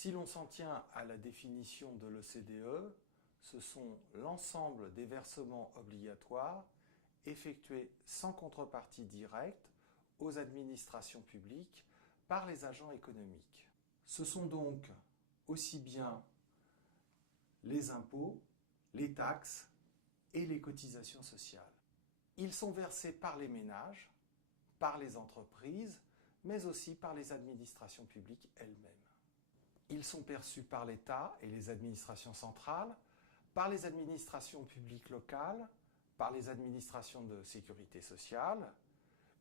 Si l'on s'en tient à la définition de l'OCDE, ce sont l'ensemble des versements obligatoires effectués sans contrepartie directe aux administrations publiques par les agents économiques. Ce sont donc aussi bien les impôts, les taxes et les cotisations sociales. Ils sont versés par les ménages, par les entreprises, mais aussi par les administrations publiques elles-mêmes. Ils sont perçus par l'État et les administrations centrales, par les administrations publiques locales, par les administrations de sécurité sociale.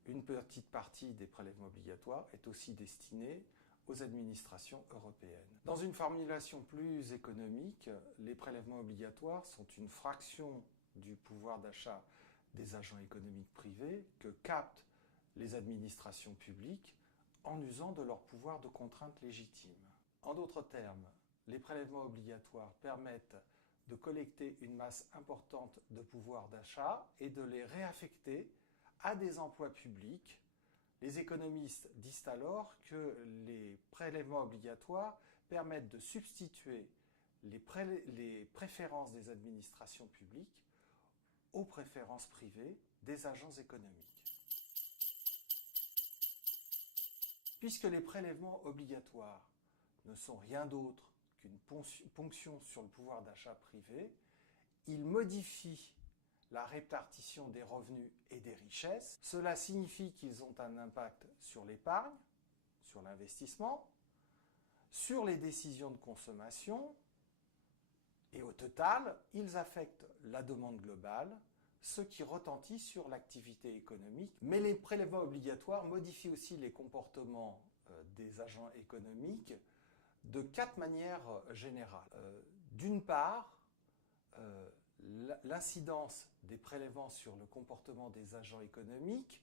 Une petite partie des prélèvements obligatoires est aussi destinée aux administrations européennes. Dans une formulation plus économique, les prélèvements obligatoires sont une fraction du pouvoir d'achat des agents économiques privés que captent les administrations publiques en usant de leur pouvoir de contrainte légitime. En d'autres termes, les prélèvements obligatoires permettent de collecter une masse importante de pouvoir d'achat et de les réaffecter à des emplois publics. Les économistes disent alors que les prélèvements obligatoires permettent de substituer les préférences des administrations publiques aux préférences privées des agents économiques. Puisque les prélèvements obligatoires ne sont rien d'autre qu'une ponction sur le pouvoir d'achat privé, ils modifient la répartition des revenus et des richesses. Cela signifie qu'ils ont un impact sur l'épargne, sur l'investissement, sur les décisions de consommation, et au total, ils affectent la demande globale, ce qui retentit sur l'activité économique. Mais les prélèvements obligatoires modifient aussi les comportements des agents économiques de 4 manières générales. D'une part, l'incidence des prélèvements sur le comportement des agents économiques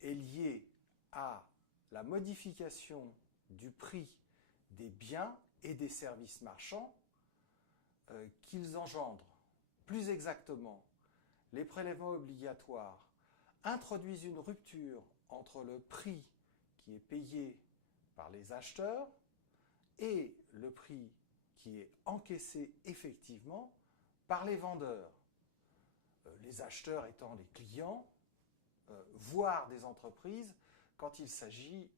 est liée à la modification du prix des biens et des services marchands qu'ils engendrent. Plus exactement, les prélèvements obligatoires introduisent une rupture entre le prix qui est payé par les acheteurs et le prix qui est encaissé effectivement par les vendeurs. Les acheteurs étant les clients, voire des entreprises, quand il s'agit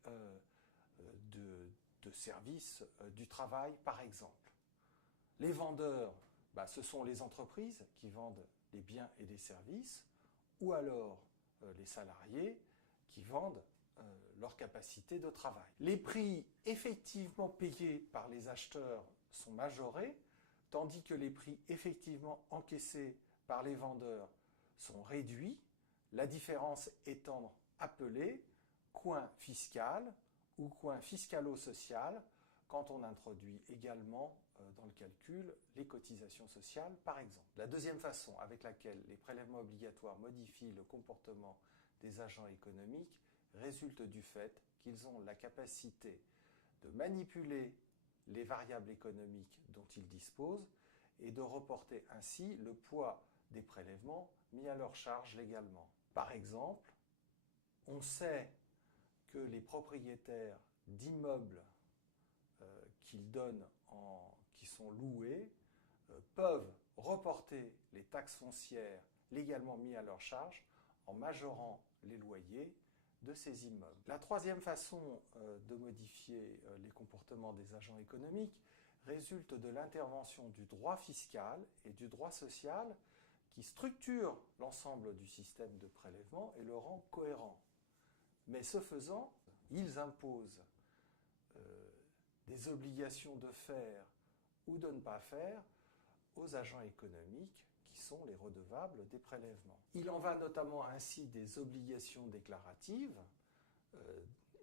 de services du travail, par exemple. Les vendeurs, ce sont les entreprises qui vendent des biens et des services, ou alors les salariés qui vendent leur capacité de travail. Les prix effectivement payés par les acheteurs sont majorés, tandis que les prix effectivement encaissés par les vendeurs sont réduits, la différence étant appelée coin fiscal ou coin fiscalo-social quand on introduit également dans le calcul les cotisations sociales, par exemple. La deuxième façon avec laquelle les prélèvements obligatoires modifient le comportement des agents économiques résulte du fait qu'ils ont la capacité de manipuler les variables économiques dont ils disposent et de reporter ainsi le poids des prélèvements mis à leur charge légalement. Par exemple, on sait que les propriétaires d'immeubles qu'ils donnent, qui sont loués, peuvent reporter les taxes foncières légalement mises à leur charge en majorant les loyers de ces immeubles. La troisième façon de modifier les comportements des agents économiques résulte de l'intervention du droit fiscal et du droit social qui structure l'ensemble du système de prélèvement et le rend cohérent. Mais ce faisant, ils imposent des obligations de faire ou de ne pas faire aux agents économiques qui sont les redevables des prélèvements. Il en va notamment ainsi des obligations déclaratives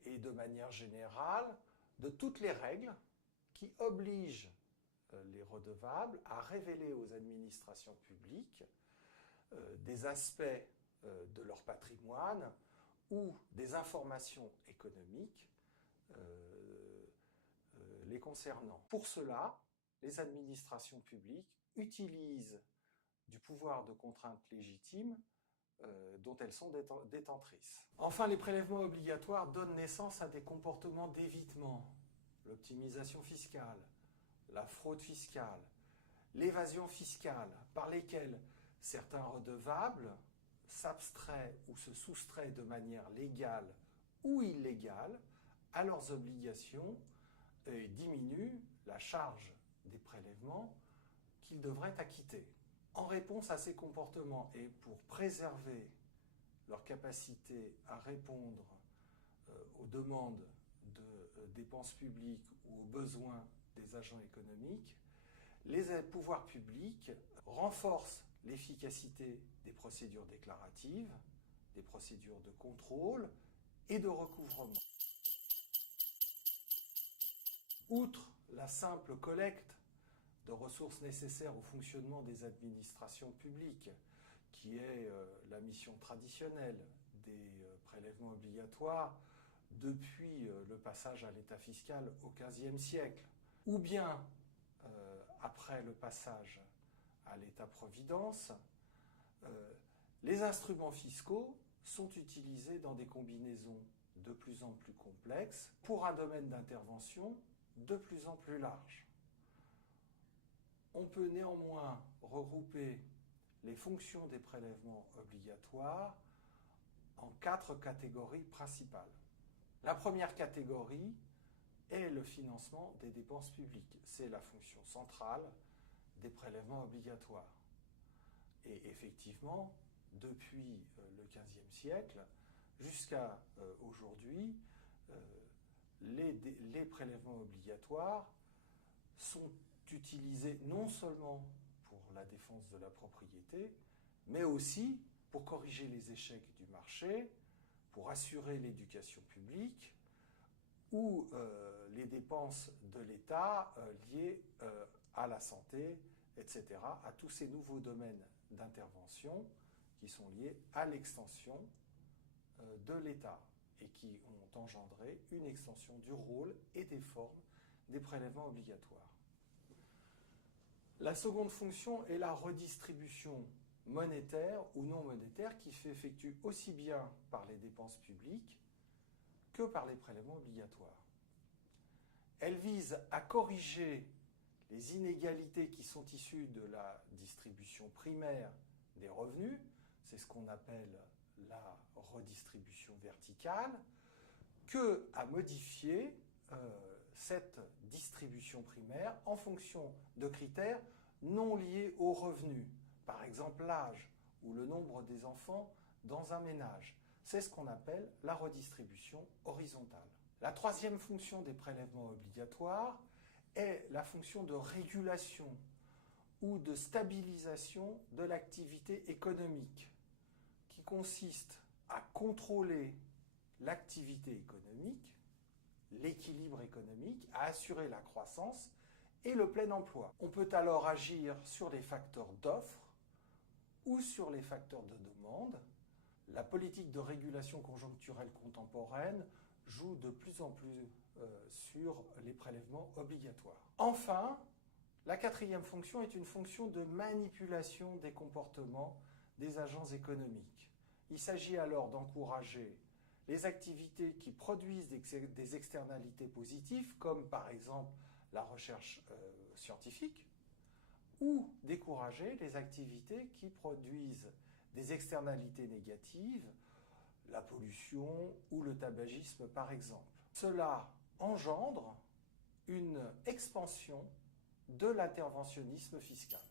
et de manière générale de toutes les règles qui obligent les redevables à révéler aux administrations publiques des aspects de leur patrimoine ou des informations économiques les concernant. Pour cela, les administrations publiques utilisent du pouvoir de contrainte légitime dont elles sont détentrices. Enfin, les prélèvements obligatoires donnent naissance à des comportements d'évitement. l'optimisation fiscale, la fraude fiscale, l'évasion fiscale, par lesquelles certains redevables s'abstraient ou se soustraient de manière légale ou illégale à leurs obligations et diminuent la charge des prélèvements qu'ils devraient acquitter. En réponse à ces comportements et pour préserver leur capacité à répondre aux demandes de dépenses publiques ou aux besoins des agents économiques, les pouvoirs publics renforcent l'efficacité des procédures déclaratives, des procédures de contrôle et de recouvrement. Outre la simple collecte de ressources nécessaires au fonctionnement des administrations publiques, qui est la mission traditionnelle des prélèvements obligatoires depuis le passage à l'État fiscal au XVe siècle, ou bien après le passage à l'État-providence, les instruments fiscaux sont utilisés dans des combinaisons de plus en plus complexes pour un domaine d'intervention de plus en plus large. On peut néanmoins regrouper les fonctions des prélèvements obligatoires en 4 catégories principales. La première catégorie est le financement des dépenses publiques. C'est la fonction centrale des prélèvements obligatoires. Et effectivement, depuis le XVe siècle jusqu'à aujourd'hui, les prélèvements obligatoires sont utilisés non seulement pour la défense de la propriété, mais aussi pour corriger les échecs du marché, pour assurer l'éducation publique ou les dépenses de l'État liées à la santé, etc., à tous ces nouveaux domaines d'intervention qui sont liés à l'extension de l'État et qui ont engendré une extension du rôle et des formes des prélèvements obligatoires. La seconde fonction est la redistribution monétaire ou non monétaire qui s'effectue aussi bien par les dépenses publiques que par les prélèvements obligatoires. Elle vise à corriger les inégalités qui sont issues de la distribution primaire des revenus, c'est ce qu'on appelle la redistribution verticale, que à modifier cette distribution primaire en fonction de critères non liés aux revenus, par exemple l'âge ou le nombre des enfants dans un ménage. C'est ce qu'on appelle la redistribution horizontale. La troisième fonction des prélèvements obligatoires est la fonction de régulation ou de stabilisation de l'activité économique, qui consiste à contrôler l'activité économique, l'équilibre économique, à assurer la croissance et le plein emploi. On peut alors agir sur les facteurs d'offre ou sur les facteurs de demande. La politique de régulation conjoncturelle contemporaine joue de plus en plus sur les prélèvements obligatoires. Enfin, la quatrième fonction est une fonction de manipulation des comportements des agents économiques. Il s'agit alors d'encourager les activités qui produisent des externalités positives, comme par exemple la recherche scientifique, ou décourager les activités qui produisent des externalités négatives, la pollution ou le tabagisme par exemple. Cela engendre une expansion de l'interventionnisme fiscal.